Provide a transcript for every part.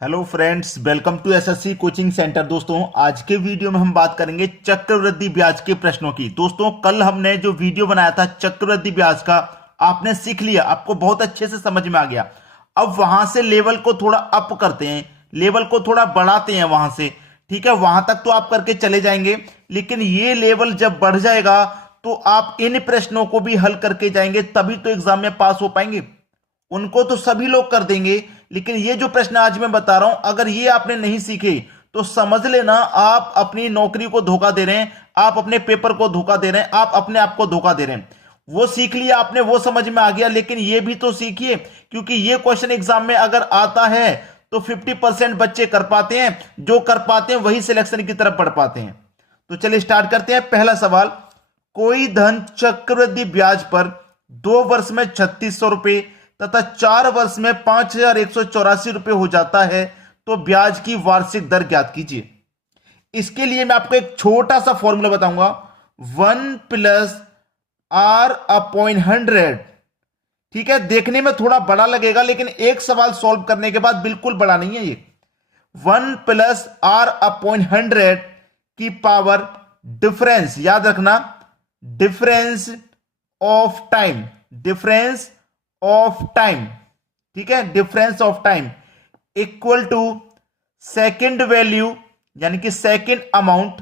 Hello friends, welcome to SSC coaching centre. दोस्तों, आज के वीडियो में हम बात करेंगे चक्रवृद्धि ब्याज के प्रश्नों की। दोस्तों, कल हमने जो वीडियो बनाया था चक्रवृद्धि ब्याज का, आपने सीख लिया, आपको बहुत अच्छे से समझ में आ गया। अब वहां से लेवल को थोड़ा अप करते हैं, लेवल को थोड़ा बढ़ाते हैं वहां से। ठीक है, वहां तक तो आप करके चले जाएंगे, लेकिन ये लेवल जब बढ़ जाएगा तो आप इन प्रश्नों को भी हल करके जाएंगे, तभी तो एग्जाम में पास हो पाएंगे। उनको तो सभी लोग कर देंगे, लेकिन ये जो प्रश्न आज मैं बता रहा हूं, अगर ये आपने नहीं सीखे तो समझ लेना आप अपनी नौकरी को धोखा दे रहे हैं, आप अपने पेपर को धोखा दे रहे हैं, आप अपने आप को धोखा दे रहे हैं। वो सीख लिया आपने, वो समझ में आ गया, लेकिन ये भी तो सीखिए, क्योंकि ये क्वेश्चन एग्जाम में अगर आता है तो 50% बच्चे कर पाते हैं, जो कर पाते हैं वही सिलेक्शन की तरफ बढ़ पाते हैं। तो चलिए स्टार्ट करते हैं। पहला सवाल, कोई धन चक्रवृद्धि ब्याज पर 2 वर्ष में 3600 रुपए तथा 4 वर्ष में 5184 रुपए हो जाता है, तो ब्याज की वार्षिक दर ज्ञात कीजिए। इसके लिए मैं आपको एक छोटा सा फॉर्मूला बताऊंगा, 1+r/100। ठीक है, देखने में थोड़ा बड़ा लगेगा, लेकिन एक सवाल सॉल्व करने के बाद बिल्कुल बड़ा नहीं है ये। 1+r/100 की पावर डिफरेंस, याद रखना, difference of time, difference of time, ठीक है, difference of time equal to second value, यानी कि सेकेंड अमाउंट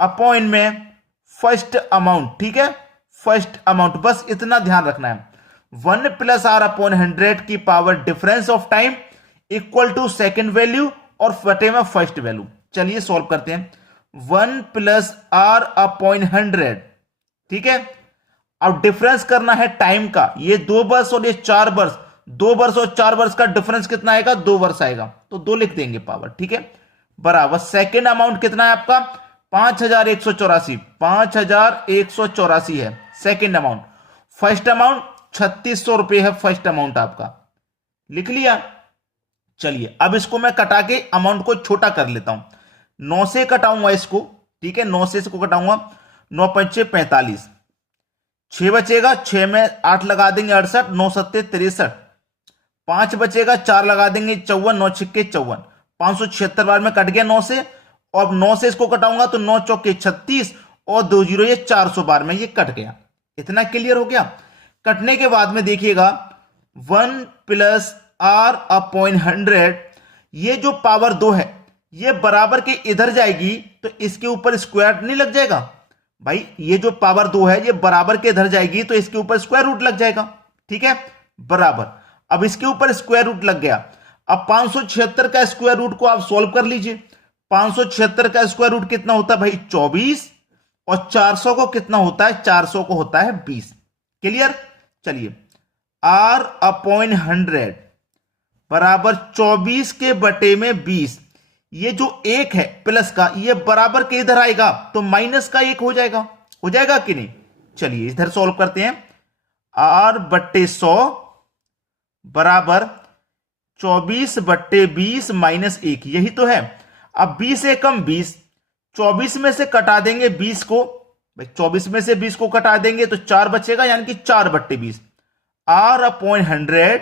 अपॉन में फर्स्ट अमाउंट। ठीक है, फर्स्ट अमाउंट, बस इतना ध्यान रखना है। 1+r/100 की power difference of time equal to second value और बटे में फर्स्ट वैल्यू। चलिए सॉल्व करते हैं। 1+r/100, ठीक है। अब डिफरेंस करना है टाइम का, ये 2 वर्ष और ये 4 वर्ष, 2 वर्ष और 4 वर्ष का डिफरेंस कितना आएगा? 2 वर्ष आएगा, तो 2 लिख देंगे पावर। ठीक है, बराबर सेकेंड अमाउंट कितना है आपका? 5184, 5184 है सेकेंड अमाउंट। फर्स्ट अमाउंट 3600 रुपए है, फर्स्ट अमाउंट आपका लिख लिया। चलिए अब इसको मैं कटा के अमाउंट को छोटा कर लेता हूं। 9 से कटाऊंगा इसको, ठीक है, 9 से इसको कटाऊंगा, 9×5 = 45, 6 बचेगा, 6 में 8 लगा देंगे 68, 9×7 = 63, 5 बचेगा, 4 लगा देंगे 54, 9×6 = 54, 576 बार में कट गया 9 से। और 9 से इसको कटाऊंगा तो 9×4 = 36 और 2 जीरो ये 400 बार में ये कट गया। इतना क्लियर हो गया। कटने के बाद में देखिएगा 1+r/100, ये जो पावर 2 है ये बराबर के इधर जाएगी तो इसके ऊपर स्क्वायर नहीं लग जाएगा भाई? ये जो पावर 2 है ये बराबर के इधर जाएगी तो इसके ऊपर स्क्वायर रूट लग जाएगा। ठीक है, बराबर। अब इसके ऊपर स्क्वायर रूट लग गया। अब 576 का स्क्वायर रूट को आप सॉल्व कर लीजिए। 576 का स्क्वायर रूट कितना होता है भाई? 24। और 400 को कितना होता है? 400 को होता है 20। क्लियर? चलिए, r/100 बराबर 24 के बटे में 20। ये जो 1 है प्लस का, ये बराबर के इधर आएगा तो माइनस का 1 हो जाएगा। हो जाएगा कि नहीं? चलिए इधर सॉल्व करते हैं। r/100 बराबर 24/20 - 1, यही तो है। अब 20 एकम 20, 24 में से कटा देंगे 20 को, 24 में से 20 को कटा देंगे तो 4 बचेगा, यानी कि 4/20। r/100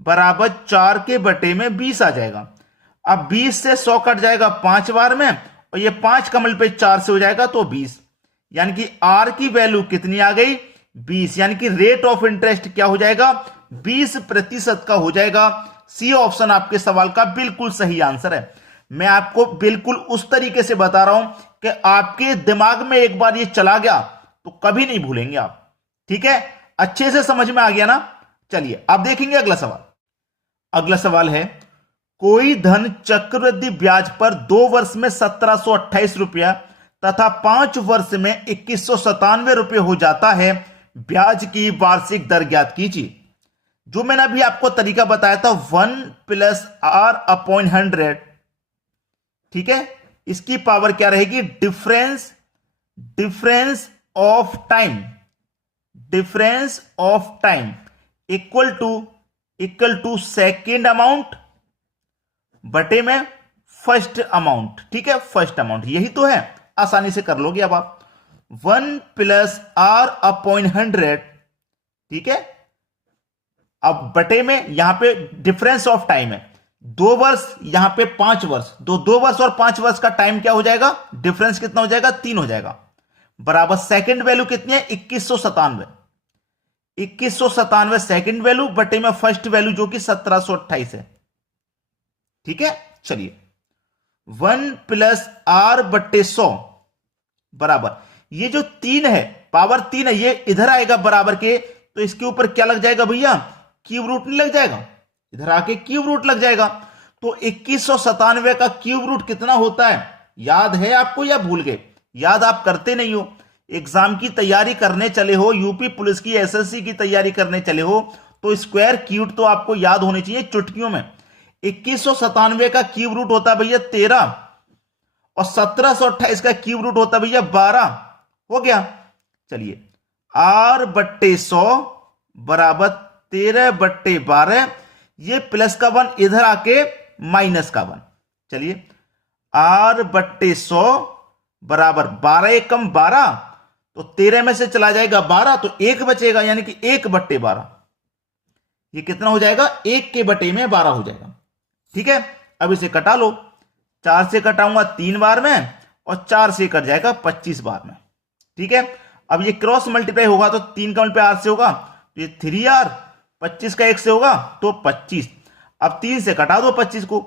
बराबर 4 के बटे में 20 आ जाएगा। अब 20 से 100 कट जाएगा 5 बार में, और ये 5 कमल पे 4 से हो जाएगा तो 20, यानी कि आर की वैल्यू कितनी आ गई? 20, यानी कि रेट ऑफ इंटरेस्ट क्या हो जाएगा? 20% का हो जाएगा। सी ऑप्शन आपके सवाल का बिल्कुल सही आंसर है। मैं आपको बिल्कुल उस तरीके से बता रहा हूं कि आपके दिमाग में एक बार ये चला गया तो कभी नहीं भूलेंगे आप। ठीक है, अच्छे से समझ में आ गया ना? चलिए अब देखेंगे अगला सवाल। अगला सवाल है, कोई धन चक्रवृद्धि ब्याज पर 2 वर्ष में 1728 रुपया तथा 5 वर्ष में 2197 रुपये हो जाता है, ब्याज की वार्षिक दर ज्ञात कीजिए। जो मैंने अभी आपको तरीका बताया था 1+r/100, ठीक है, इसकी पावर क्या रहेगी? Difference of time, difference of time equal to second amount बटे में फर्स्ट अमाउंट। ठीक है, फर्स्ट अमाउंट, यही तो है, आसानी से कर लोगे अब आप। 1+r/100, ठीक है। अब बटे में यहां पे डिफरेंस ऑफ टाइम है, 2 वर्ष, यहां पे 5 वर्ष, 2 वर्ष और 5 वर्ष का टाइम क्या हो जाएगा, डिफरेंस कितना हो जाएगा, 3 हो जाएगा, बराबर सेकंड वैल्यू कितनी है, 2197। 2197 सेकंड वैल्यू बटे में फर्स्ट वैल्यू जो कि 1728 है। ठीक है, चलिए 1 प्लस आर बटे 100 बराबर, ये जो 3 है, पावर 3 है, ये इधर आएगा बराबर के, तो इसके ऊपर क्या लग जाएगा भैया, क्यूब रूट नहीं लग जाएगा, इधर आके क्यूब रूट लग जाएगा। तो 2197 का क्यूब रूट कितना होता है, याद है आपको या भूल गए, याद आप करते नहीं हो, एग्जाम की तैयारी करने चले हो, यूपी पुलिस की एसएससी की तैयारी करने चले हो, तो स्क्वायर क्यूब तो आपको याद होने चाहिए चुटकियों में। 2197 का क्यूब रूट होता है भैया 13, और 1728 का क्यूब रूट होता है भैया 12। हो गया, चलिए आर बट्टे 100 बराबर 13/12, ये प्लस का 1 इधर आके माइनस का 1। चलिए आर बट्टे 100 बराबर 12 एकम 12, तो 13 में से चला जाएगा 12, तो 1 बचेगा, यानी कि 1/12। ये कितना हो जाएगा, 1 के बटे में 12 हो जाएगा। ठीक है, अब इसे कटा लो, 4 से कटाऊंगा 3 बार में, और 4 से कट जाएगा 25 बार में। ठीक है, अब ये क्रॉस मल्टीप्लाई होगा तो 3 का मल्टीप्लाई 8 से होगा, तो ये 3r, 25 का 1 से होगा तो 25। अब 3 से कटा दो 25 को,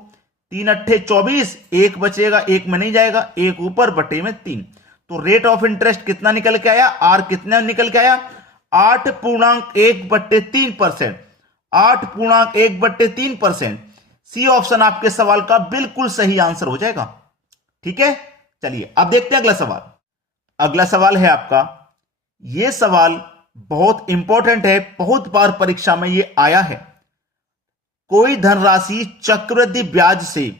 3 अट्ठे 24, 1 बचेगा, 1 में नहीं जाएगा, 1 ऊपर बटे में 3। तो रेट ऑफ इंटरेस्ट कितना निकल के आया, आर कितना निकल के आया, 8.1/3%। 8.1/3%। सी ऑप्शन आपके सवाल का बिल्कुल सही आंसर हो जाएगा। ठीक है, चलिए अब देखते हैं अगला सवाल। अगला सवाल है आपका, यह सवाल बहुत इंपॉर्टेंट है, बहुत बार परीक्षा में यह आया है। कोई धनराशि चक्रवृद्धि ब्याज से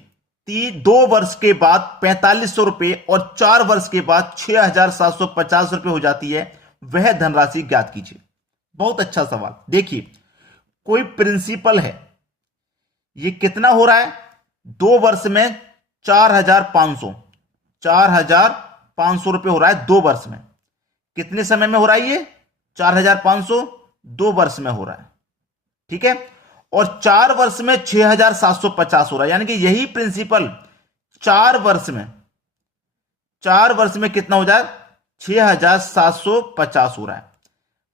2 वर्ष के बाद 4500 रुपए और 4 वर्ष के बाद 6750 रुपए हो जाती है, वह धनराशि ज्ञात कीजिए। बहुत अच्छा सवाल। देखिए, कोई प्रिंसिपल है, ये कितना हो रहा है, 2 वर्ष में 4500 रुपए हो रहा है 2 वर्ष में। कितने समय में हो रहा है ये, 4500 2 वर्ष में हो रहा है। ठीक है, और 4 वर्ष में 6750 हो रहा है, यानी कि यही प्रिंसिपल 4 वर्ष में कितना हो जाए, 6750 हो रहा है।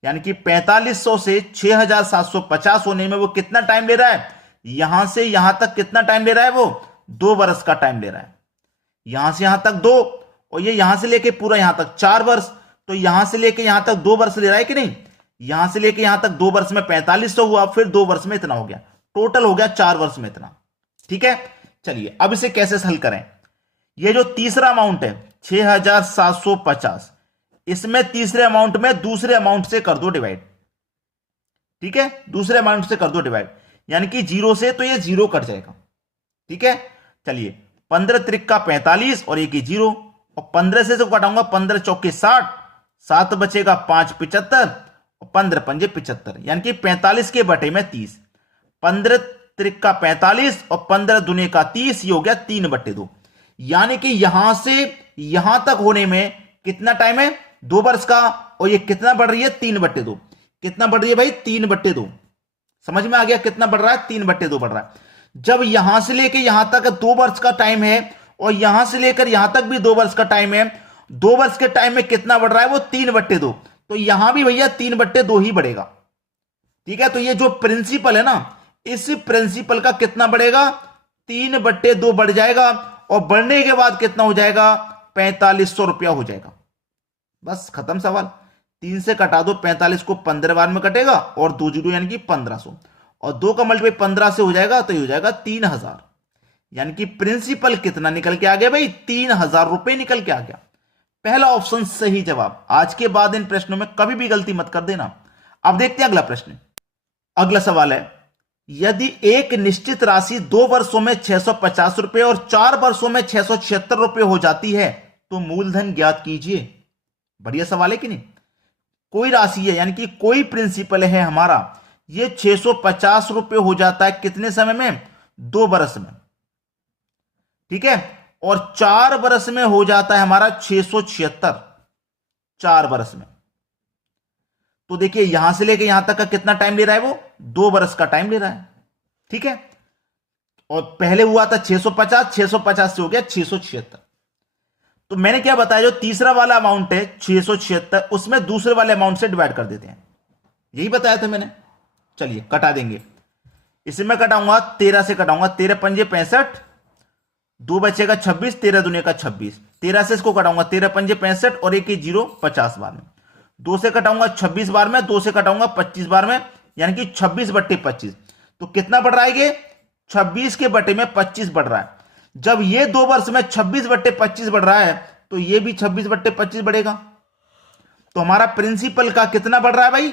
यानी कि 4500 से 6750 होने में वो कितना टाइम ले रहा है, यहां से यहां तक कितना टाइम ले रहा है, वो 2 वर्ष का टाइम ले रहा है। यहां से यहां तक 2, और ये यहां से लेके पूरा यहां तक 4 वर्ष, तो यहां से लेके यहां तक 2 वर्ष ले रहा है कि नहीं, यहां से लेके यहां तक 2 वर्ष में 4500 हुआ, फिर 2 वर्ष में इतना हो गया, टोटल हो गया 4 वर्ष में इतना। ठीक है, चलिए अब इसे कैसे हल करें। ये जो तीसरा अमाउंट है 6750, इसमें तीसरे अमाउंट में दूसरे अमाउंट से कर दो डिवाइड। ठीक है, दूसरे अमाउंट से कर दो डिवाइड, यानी कि 0 से तो ये 0 कट जाएगा। ठीक है, चलिए 15 त्रिक 45 और 1 0, और 15 से कटाऊंगा 15 चौके 60, 7 बचेगा 5 75, और 15 पंजे 75, यानी कि 45 के बटे में 30। 15 त्रिक 45 और 15 दुने का 30, ये हो गया 3/2। यानी कि यहां से यहां तक होने में कितना टाइम है, 2 वर्ष का, और ये कितना बढ़ रही है, 3/2। कितना बढ़ रही है भाई, 3/2। समझ में आ गया कितना बढ़ रहा है, 3/2 बढ़ रहा है। जब यहां से लेकर यहां तक 2 वर्ष का टाइम है, और यहां से लेकर यहां तक भी 2 वर्ष का टाइम है, 2 वर्ष के टाइम में कितना बढ़ रहा है, वो 3/2। तो यहां भी भैया 3/2 ही बढ़ेगा। ठीक है, तो ये जो प्रिंसिपल है ना, इस प्रिंसिपल का कितना बढ़ेगा, 3/2 बढ़ जाएगा, और बढ़ने के बाद कितना हो जाएगा, 4500 रुपया हो जाएगा। बस खत्म सवाल। 3 से कटा दो 45 को, 15 बार में कटेगा, और 2 0 यानी कि 1500, और 2 का मल्टीप्लाई 15 से हो जाएगा, तो ये हो जाएगा 3000। यानी कि प्रिंसिपल कितना निकल के आ गया भाई, 3000 रुपए निकल के आ गया। पहला ऑप्शन सही जवाब। आज के बाद इन प्रश्नों में कभी भी गलती मत कर देना। अब देखते हैं अगला प्रश्न। अगला सवाल है, यदि एक निश्चित राशि 2 वर्षों में 650 रुपए और 4 वर्षों में 676 रुपए हो जाती है, तो मूलधन ज्ञात कीजिए। बढ़िया सवाल है कि नहीं। कोई राशि है, यानी कि कोई प्रिंसिपल है हमारा, ये 650 रुपए हो जाता है कितने समय में, 2 वर्ष में। ठीक है, और 4 वर्ष में हो जाता है हमारा 676, 4 वर्ष में। तो देखिए यहां से लेके यहां तक का कितना टाइम ले रहा है, वो 2 वर्ष का टाइम ले रहा है। ठीक है, और पहले हुआ था 650, 650 से हो गया 676। तो मैंने क्या बताया, जो तीसरा वाला अमाउंट है 676, उसमें दूसरे वाले अमाउंट से डिवाइड कर देते हैं, यही बताया था मैंने। चलिए कटा देंगे, इसे मैं कटाऊंगा 13 से कटाऊंगा, 13 पंजे 65, 2 बचेगा 26, 13 दुनिया का 26, 13 से इसको कटाऊंगा, 13 पंजे 65 और 1 0 50 बार में, 2 से कटाऊंगा 26 बार में, 2 से कटाऊंगा 25 बार में, यानी कि 26/25। तो कितना बढ़ रहा है ये, 26 के बटे में 25 बढ़ रहा है। जब ये 2 वर्ष में 26/25 बढ़ रहा है तो ये भी 26/25 बढ़ेगा। तो हमारा प्रिंसिपल का कितना बढ़ रहा है भाई,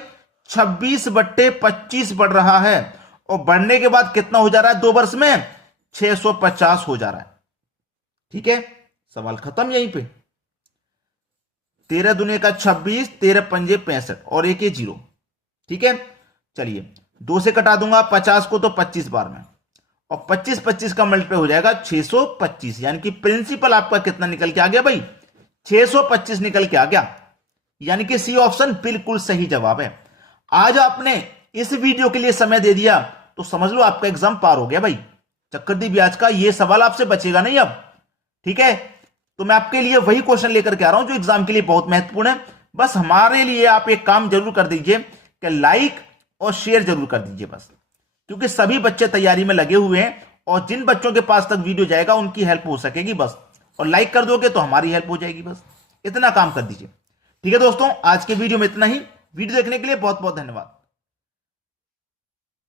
26/25 बढ़ रहा है। और बढ़ने के बाद कितना हो जा रहा है 2 वर्ष में, 650 हो जा रहा है। ठीक है, सवाल खत्म यहीं पे। 13 दुनिया का 26, 13 पंजे 65 और 1 0। ठीक है, चलिए 2 से कटा दूंगा 50 को तो 25 बार में, और 25 का मल्टीप्लाई हो जाएगा 625, यानी कि प्रिंसिपल आपका कितना निकल के आ गया भाई, 625 निकल के आ गया। यानी कि सी ऑप्शन बिल्कुल सही जवाब है। आज आपने इस वीडियो के लिए समय दे दिया तो समझ लो आपका एग्जाम पार हो गया भाई। चक्रवृद्धि ब्याज का ये सवाल आपसे बचेगा नहीं अब। ठीक है, तो मैं आपके लिए वही क्वेश्चन लेकर के आ रहा हूं जो एग्जाम के लिए बहुत महत्वपूर्ण है। बस हमारे लिए आप एक काम जरूर कर दीजिए कि लाइक और शेयर जरूर कर दीजिए बस, क्योंकि सभी बच्चे तैयारी में लगे हुए हैं और जिन बच्चों के पास तक वीडियो जाएगा उनकी हेल्प हो सकेगी बस। और लाइक कर दोगे तो हमारी हेल्प हो जाएगी, बस इतना काम कर दीजिए। ठीक है दोस्तों, आज के वीडियो में इतना ही। वीडियो देखने के लिए बहुत बहुत धन्यवाद।